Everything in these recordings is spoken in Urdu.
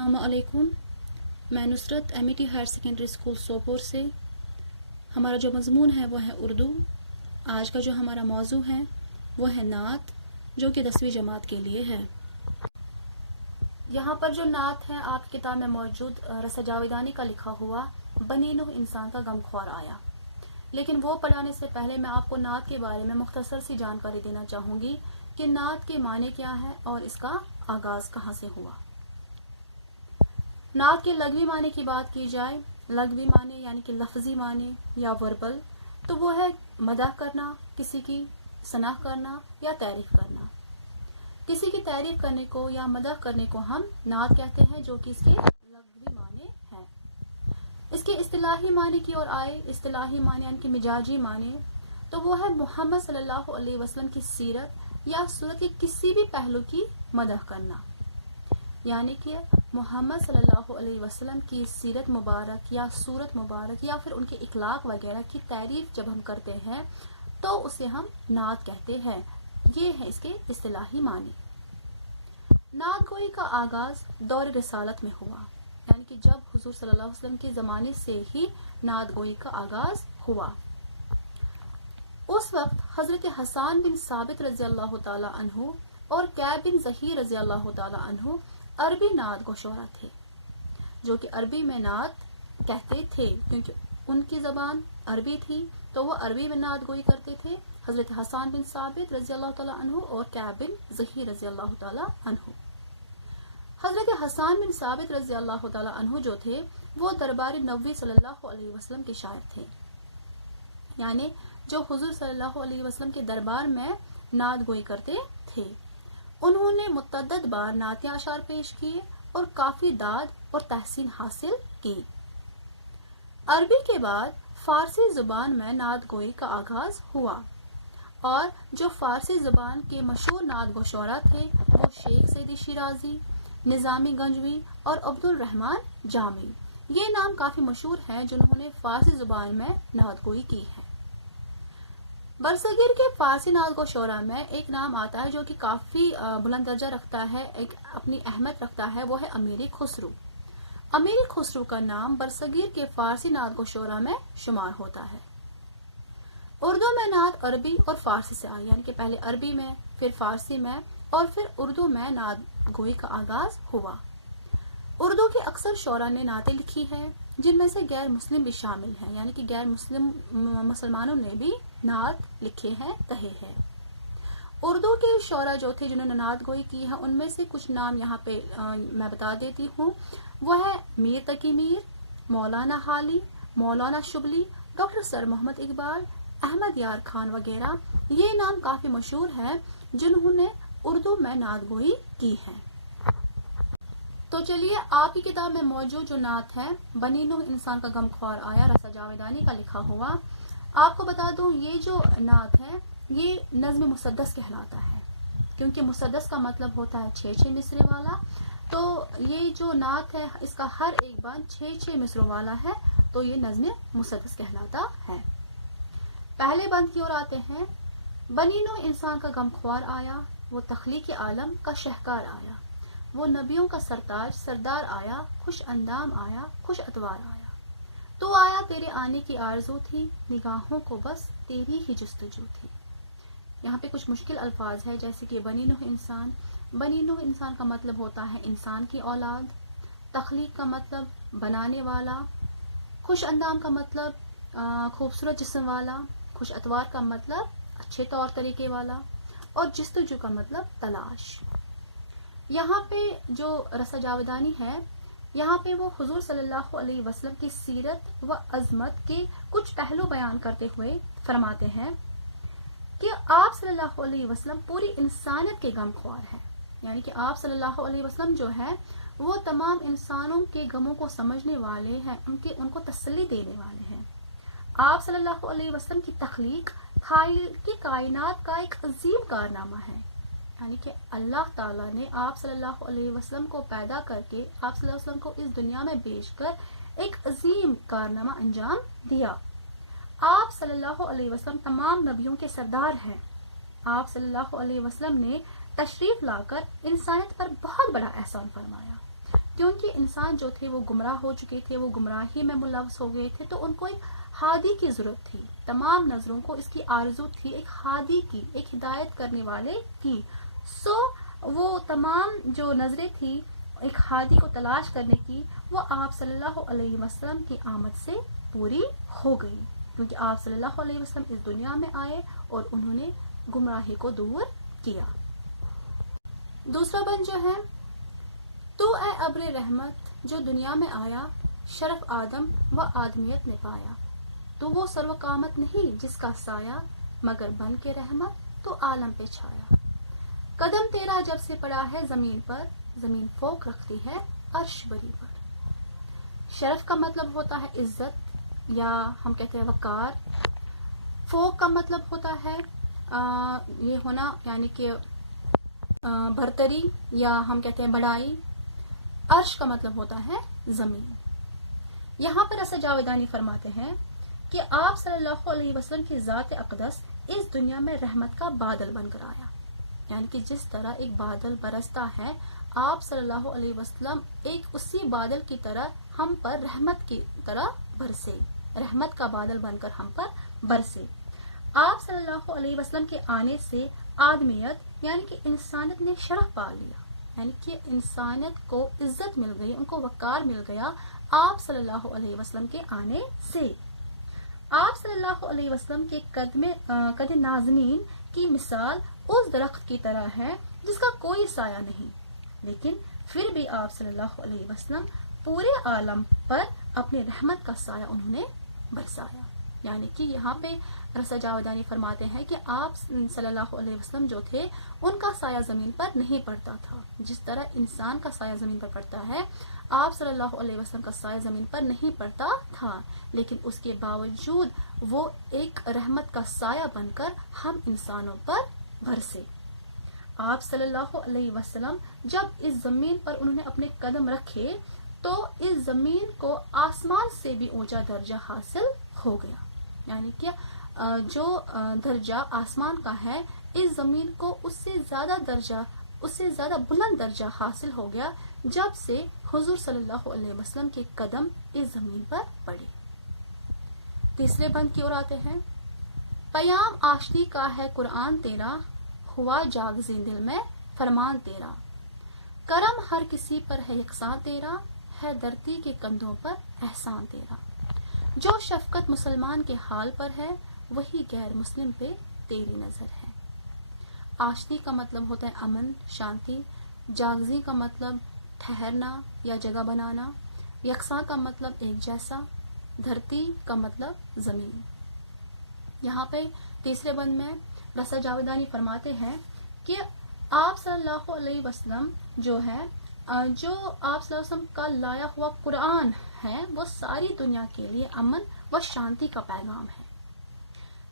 السلام علیکم. میں Nusrat MAT higher secondary school Sopore سے. ہمارا جو مضمون ہے وہ ہے اردو. آج کا جو ہمارا موضوع ہے وہ ہے نعت، جو کہ 10ویں جماعت کے لیے ہے. یہاں پر جو نعت ہے آپ کی کتاب میں موجود رسا جاویدانی کا لکھا ہوا بنی نوح انسان کا غمخوار آیا. لیکن وہ پڑھانے سے پہلے میں آپ کو نعت کے بارے میں مختصر سی جانکاری دینا چاہوں گی کہ نعت کے معنی کیا ہے اور اس کا آغاز کہاں سے ہوا. نعت کے لغوی معنی کی بات کی جائے، لغوی معنی یعنی کہ لفظی معنی یا وربل، تو وہ ہے مدح کرنا، کسی کی ثنا کرنا یا تعریف کرنا. کسی کی تعریف کرنے کو یا مدح کرنے کو ہم نعت کہتے ہیں، جو کہ اس کے لغوی معنی ہیں. اس کے اصطلاحی معنی کی اور آئے. اصطلاحی معنی یعنی کہ مجازی معنی، تو وہ ہے محمد صلی اللہ علیہ وسلم کی سیرت یا صورت کے کسی بھی پہلو کی مدح کرنا. یعنی کہ محمد صلی اللہ علیہ وسلم کی سیرت مبارک یا صورت مبارک یا پھر ان کے اخلاق وغیرہ کی تعریف جب ہم کرتے ہیں تو اسے ہم نعت کہتے ہیں. یہ ہے اس کے اصطلاحی معنی. نعت گوئی کا آغاز دور رسالت میں ہوا، یعنی کہ جب حضور صلی اللہ علیہ وسلم کے زمانے سے ہی نعت گوئی کا آغاز ہوا. اس وقت حضرت حسان بن ثابت رضی اللہ تعالی عنہ اور کعب بن زحیر رضی اللہ تعالی عنہ عربی نعت گو شعرا تھے، جو کہ عربی میں نعت کہتے تھے کیونکہ ان کی زبان عربی تھی، تو وہ عربی میں نعت گوئی کرتے تھے. حضرت حسان بن ثابت رضی اللہ تعالی عنہ اور کعب بن زحیر رضی اللہ تعالی عنہ. حضرت حسان بن ثابت رضی اللہ تعالی عنہ جو تھے وہ دربار نبوی صلی اللہ علیہ وسلم کے شاعر تھے، یعنی جو حضور صلی اللہ علیہ وسلم کے دربار میں نعت گوئی کرتے تھے. انہوں نے متعدد بار نعتیہ اشعار پیش کیے اور کافی داد اور تحسین حاصل کی. عربی کے بعد فارسی زبان میں نعت گوئی کا آغاز ہوا، اور جو فارسی زبان کے مشہور نعت گو شعرا تھے وہ شیخ سیدی شیرازی، نظامی گنجوی اور عبد الرحمن جامی. یہ نام کافی مشہور ہیں جنہوں نے فارسی زبان میں نعت گوئی کی ہے. برصغیر کے فارسی نعت گو شعرا میں ایک نام آتا ہے جو کہ کافی بلند درجہ رکھتا ہے، ایک اپنی اہمیت رکھتا ہے، وہ ہے امیر خسرو. امیر خسرو کا نام برصغیر کے فارسی نعت گو شعرا میں شمار ہوتا ہے. اردو میں نعت عربی اور فارسی سے آئی، یعنی کہ پہلے عربی میں، پھر فارسی میں اور پھر اردو میں نعت گوئی کا آغاز ہوا. اردو کے اکثر شعراء نے نعتیں لکھی ہیں، جن میں سے غیر مسلم بھی شامل ہیں، یعنی کہ غیر مسلمانوں نے بھی نعت لکھے ہیں، کہے ہیں. اردو کے شعراء جو تھے جنہوں نے نعت گوئی کی ہے، ان میں سے کچھ نام یہاں پہ میں بتا دیتی ہوں. وہ ہے میر تقی میر، مولانا حالی، مولانا شبلی، ڈاکٹر سر محمد اقبال، احمد یار خان وغیرہ. یہ نام کافی مشہور ہیں جنہوں نے اردو میں نعت گوئی کی ہے. تو چلیے آپ کی کتاب میں موجود جو نعت ہے بنی نوح انسان کا غمخوار آیا، رسا جاویدانی کا لکھا ہوا، آپ کو بتا دوں یہ جو نعت ہے یہ نظم مسدس کہلاتا ہے، کیونکہ مسدس کا مطلب ہوتا ہے 6 مصرے والا. تو یہ جو نعت ہے اس کا ہر ایک بند 6 مصروں والا ہے، تو یہ نظم مسدس کہلاتا ہے. پہلے بند کی اور آتے ہیں. بنی نوح انسان کا غمخوار آیا، وہ تخلیق عالم کا شہکار آیا، وہ نبیوں کا سرتاج سردار آیا، خوش اندام آیا، خوش اتوار آیا. تو آیا تیرے آنے کی آرزو تھی، نگاہوں کو بس تیری ہی جستجو تھی. یہاں پہ کچھ مشکل الفاظ ہے، جیسے کہ بنی نوح انسان. بنی نوح انسان کا مطلب ہوتا ہے انسان کی اولاد. تخلیق کا مطلب بنانے والا. خوش اندام کا مطلب خوبصورت جسم والا. خوش اتوار کا مطلب اچھے طور طریقے والا. اور جستجو کا مطلب تلاش. یہاں پہ جو رسا جاویدانی ہے، یہاں پہ وہ حضور صلی اللہ علیہ وسلم کی سیرت و عظمت کے کچھ پہلو بیان کرتے ہوئے فرماتے ہیں کہ آپ صلی اللہ علیہ وسلم پوری انسانیت کے غمخوار ہیں. یعنی کہ آپ صلی اللہ علیہ وسلم جو ہے وہ تمام انسانوں کے غموں کو سمجھنے والے ہیں، ان کو تسلی دینے والے ہیں. آپ صلی اللہ علیہ وسلم کی تخلیق خالق کی کائنات کا ایک عظیم کارنامہ ہے. یعنی کہ اللہ تعالیٰ نے آپ صلی اللہ علیہ وسلم کو پیدا کر کے آپ صلی اللہ علیہ وسلم کو اس دنیا میں بھیج کر ایک عظیم کارنامہ انجام دیا. آپ صلی اللہ علیہ وسلم تمام نبیوں کے سردار ہیں. آپ صلی اللہ علیہ وسلم نے تشریف لا کر انسانیت پر بہت بڑا احسان فرمایا. کیونکہ انسان جو تھے وہ گمراہ ہو چکے تھے، وہ گمراہی میں ملوث ہو گئے تھے، تو ان کو ایک ہادی کی ضرورت تھی. تمام نظروں کو اس کی آرزو تھی ایک ہادی کی، ایک ہدایت کرنے والے کی. سو وہ تمام جو نظریں تھی ایک ہادی کو تلاش کرنے کی، وہ آپ صلی اللہ علیہ وسلم کی آمد سے پوری ہو گئی، کیونکہ آپ صلی اللہ علیہ وسلم اس دنیا میں آئے اور انہوں نے گمراہی کو دور کیا. دوسرا بند جو ہے، تو اے ابر رحمت جو دنیا میں آیا، شرف آدم و آدمیت نے پایا. تو وہ سرو قامت نہیں جس کا سایہ، مگر بن کے رحمت تو عالم پہ چھایا. قدم تیرا جب سے پڑا ہے زمین پر، زمین فوق رکھتی ہے عرش بری پر. شرف کا مطلب ہوتا ہے عزت یا ہم کہتے ہیں وقار. فوق کا مطلب ہوتا ہے یہ ہونا یعنی کہ برتری یا ہم کہتے ہیں بڑائی. عرش کا مطلب ہوتا ہے زمین. یہاں پر رضا جاویدانی فرماتے ہیں کہ آپ صلی اللہ علیہ وسلم کی ذات اقدس اس دنیا میں رحمت کا بادل بن کر آیا. یعنی کہ جس طرح ایک بادل برستا ہے، آپ صلی اللہ علیہ وسلم ایک اسی بادل کی طرح ہم پر رحمت کی طرح برسے، رحمت کا بادل بن کر ہم پر برسے. آپ صلی اللہ علیہ وسلم کے آنے سے آدمیت یعنی کہ انسانیت نے شرف پا لیا، یعنی کہ انسانیت کو عزت مل گئی، ان کو وقار مل گیا آپ صلی اللہ علیہ وسلم کے آنے سے. آپ صلی اللہ علیہ وسلم کے قد نازنین کی مثال اس درخت کی طرح ہے جس کا کوئی سایہ نہیں، لیکن پھر بھی آپ صلی اللہ علیہ وسلم پورے عالم پر اپنے رحمت کا سایہ انہوں نے برسایا. یعنی کہ یہاں پہ رضا جاویدانی فرماتے ہیں کہ آپ صلی اللہ علیہ وسلم جو تھے ان کا سایہ زمین پر نہیں پڑتا تھا. جس طرح انسان کا سایہ زمین پر پڑتا ہے، آپ صلی اللہ علیہ وسلم کا سایہ زمین پر نہیں پڑتا تھا، لیکن اس کے باوجود وہ ایک رحمت کا سایہ بن کر ہم انسانوں پر برسے. آپ صلی اللہ علیہ وسلم جب اس زمین پر انہوں نے اپنے قدم رکھے تو اس زمین کو آسمان سے بھی اونچا درجہ حاصل ہو گیا. یعنی کہ جو درجہ آسمان کا ہے، اس زمین کو اس سے زیادہ بلند درجہ حاصل ہو گیا جب سے حضور صلی اللہ علیہ وسلم کے قدم اس زمین پر پڑے. تیسرے بند کی اور آتے ہیں. پیام آشتی کا ہے قرآن تیرا، ہوا جاگزیں دل میں فرمان تیرا. کرم ہر کسی پر ہے یکساں تیرا، ہے دھرتی کے کندھوں پر احسان تیرا. جو شفقت مسلمان کے حال پر ہے، وہی غیر مسلم پہ تیری نظر ہے. آشتی کا مطلب ہوتا ہے امن، شانتی. جاگزی کا مطلب ٹھہرنا یا جگہ بنانا. یکساں کا مطلب ایک جیسا. دھرتی کا مطلب زمین. یہاں پہ تیسرے بند میں رضا جاویدانی فرماتے ہیں کہ آپ صلی اللہ علیہ وسلم جو ہے، جو آپ صلی اللہ علیہ وسلم کا لایا ہوا قرآن ہے، وہ ساری دنیا کے لیے امن و شانتی کا پیغام ہے.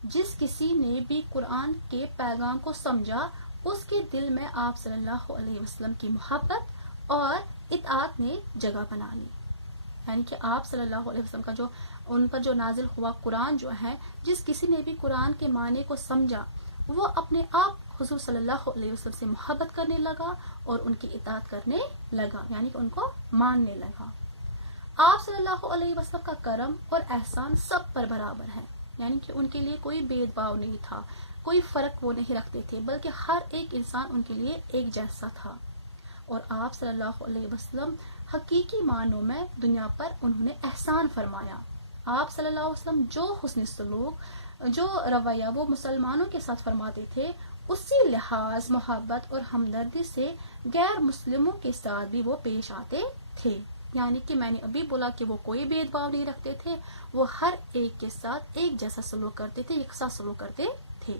جس کسی نے بھی قرآن کے پیغام کو سمجھا، اس کے دل میں آپ صلی اللہ علیہ وسلم کی محبت اور اطاعت نے جگہ بنا لی. یعنی کہ آپ صلی اللہ علیہ وسلم کا جو ان پر جو نازل ہوا قرآن جو ہے، جس کسی نے بھی قرآن کے معنی کو سمجھا، وہ اپنے آپ حضور صلی اللہ علیہ وسلم سے محبت کرنے لگا اور ان کی اطاعت کرنے لگا، یعنی کہ ان کو ماننے لگا. آپ صلی اللہ علیہ وسلم کا کرم اور احسان سب پر برابر ہے، یعنی کہ ان کے لیے کوئی بھید بھاؤ نہیں تھا، کوئی فرق وہ نہیں رکھتے تھے، بلکہ ہر ایک انسان ان کے لیے ایک جیسا تھا. اور آپ صلی اللہ علیہ وسلم حقیقی معنوں میں دنیا پر انہوں نے احسان فرمایا. آپ صلی اللہ علیہ وسلم جو حسن سلوک، جو رویہ وہ مسلمانوں کے ساتھ فرماتے تھے، اسی لحاظ، محبت اور ہمدردی سے غیر مسلموں کے ساتھ بھی وہ پیش آتے تھے. یعنی کہ میں نے ابھی بولا کہ وہ کوئی بھید بھاؤ نہیں رکھتے تھے، وہ ہر ایک کے ساتھ ایک جیسا سلوک کرتے تھے، یکساں سلوک کرتے تھے.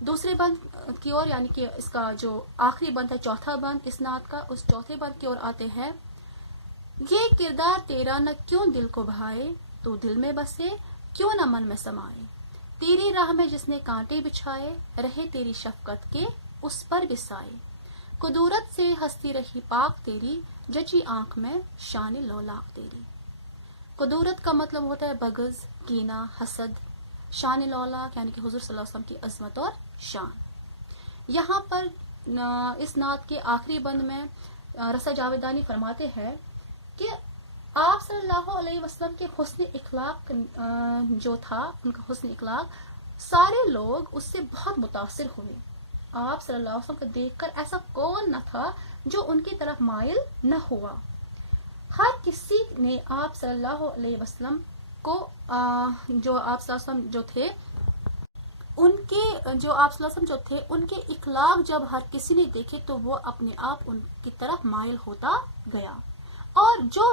دوسرے بند کی اور یعنی کہ اس کا جو آخری بند ہے، چوتھا بند اس نعت کا، اس چوتھے بند کی اور آتے ہیں. یہ کردار تیرا نہ کیوں دل کو بھائے، تو دل میں بسے کیوں نہ من میں سمائے. تیری راہ میں جس نے کانٹے بچھائے، رہے تیری شفقت کے اس پر بھی سائے. قدورت سے ہستی رہی پاک تیری، جچی آنکھ میں شان لولاق تیری. قدورت کا مطلب ہوتا ہے بغض، کینہ، حسد. شان لولاق یعنی کہ حضور صلی اللہ علیہ وسلم کی عظمت اور شان. یہاں پر اس نعت کے آخری بند میں رضا جاویدانی فرماتے ہیں کہ آپ صلی اللہ علیہ وسلم کے حسن اخلاق جو تھا، ان کا حسن اخلاق، سارے لوگ اس سے بہت متاثر ہوئے. آپ صلی اللہ علیہ وسلم کو دیکھ کر ایسا کون نہ تھا جو ان کی طرف مائل نہ ہوا. ہر کسی نے آپ صلی اللہ علیہ وسلم کو جو آپ صلی اللہ علیہ وسلم جو تھے ان کے اخلاق جب ہر کسی نے دیکھے تو وہ اپنے آپ ان کی طرف مائل ہوتا گیا. اور جو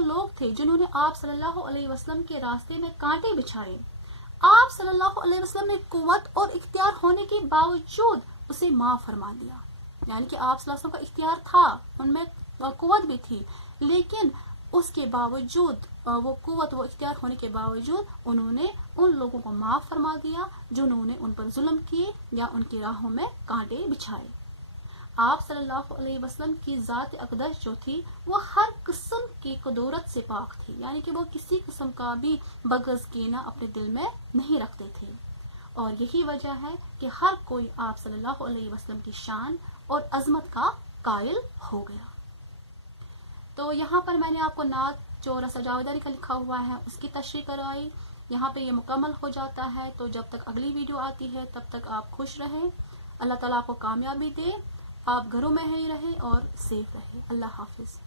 لوگ تھے جنہوں نے آپ صلی اللہ علیہ وسلم کے راستے میں کانٹے بچھائے، آپ صلی اللہ علیہ وسلم نے قوت اور اختیار ہونے کے باوجود اسے معاف فرما دیا. یعنی کہ آپ صلی اللہ علیہ وسلم کا اختیار تھا، ان میں قوت بھی تھی، لیکن اس کے باوجود وہ قوت و اختیار ہونے کے باوجود انہوں نے ان لوگوں کو معاف فرما دیا جنہوں نے ان پر ظلم کیے یا ان کی راہوں میں کانٹے بچھائے. آپ صلی اللہ علیہ وسلم کی ذات اقدس جو تھی وہ ہر قسم کی قدورت سے پاک تھی. یعنی کہ وہ کسی قسم کا بھی بغض کینہ اپنے دل میں نہیں رکھتے تھے. اور یہی وجہ ہے کہ ہر کوئی آپ صلی اللہ علیہ وسلم کی شان اور عظمت کا قائل ہو گیا. تو یہاں پر میں نے آپ کو نعت جو رضا جاویدانی کا لکھا ہوا ہے اس کی تشریح کرائی. یہاں پہ یہ مکمل ہو جاتا ہے. تو جب تک اگلی ویڈیو آتی ہے تب تک آپ خوش رہیں. اللہ تعالیٰ آپ کو کامیابی دے. آپ گھروں میں ہی رہیں اور سیف رہیں. اللہ حافظ.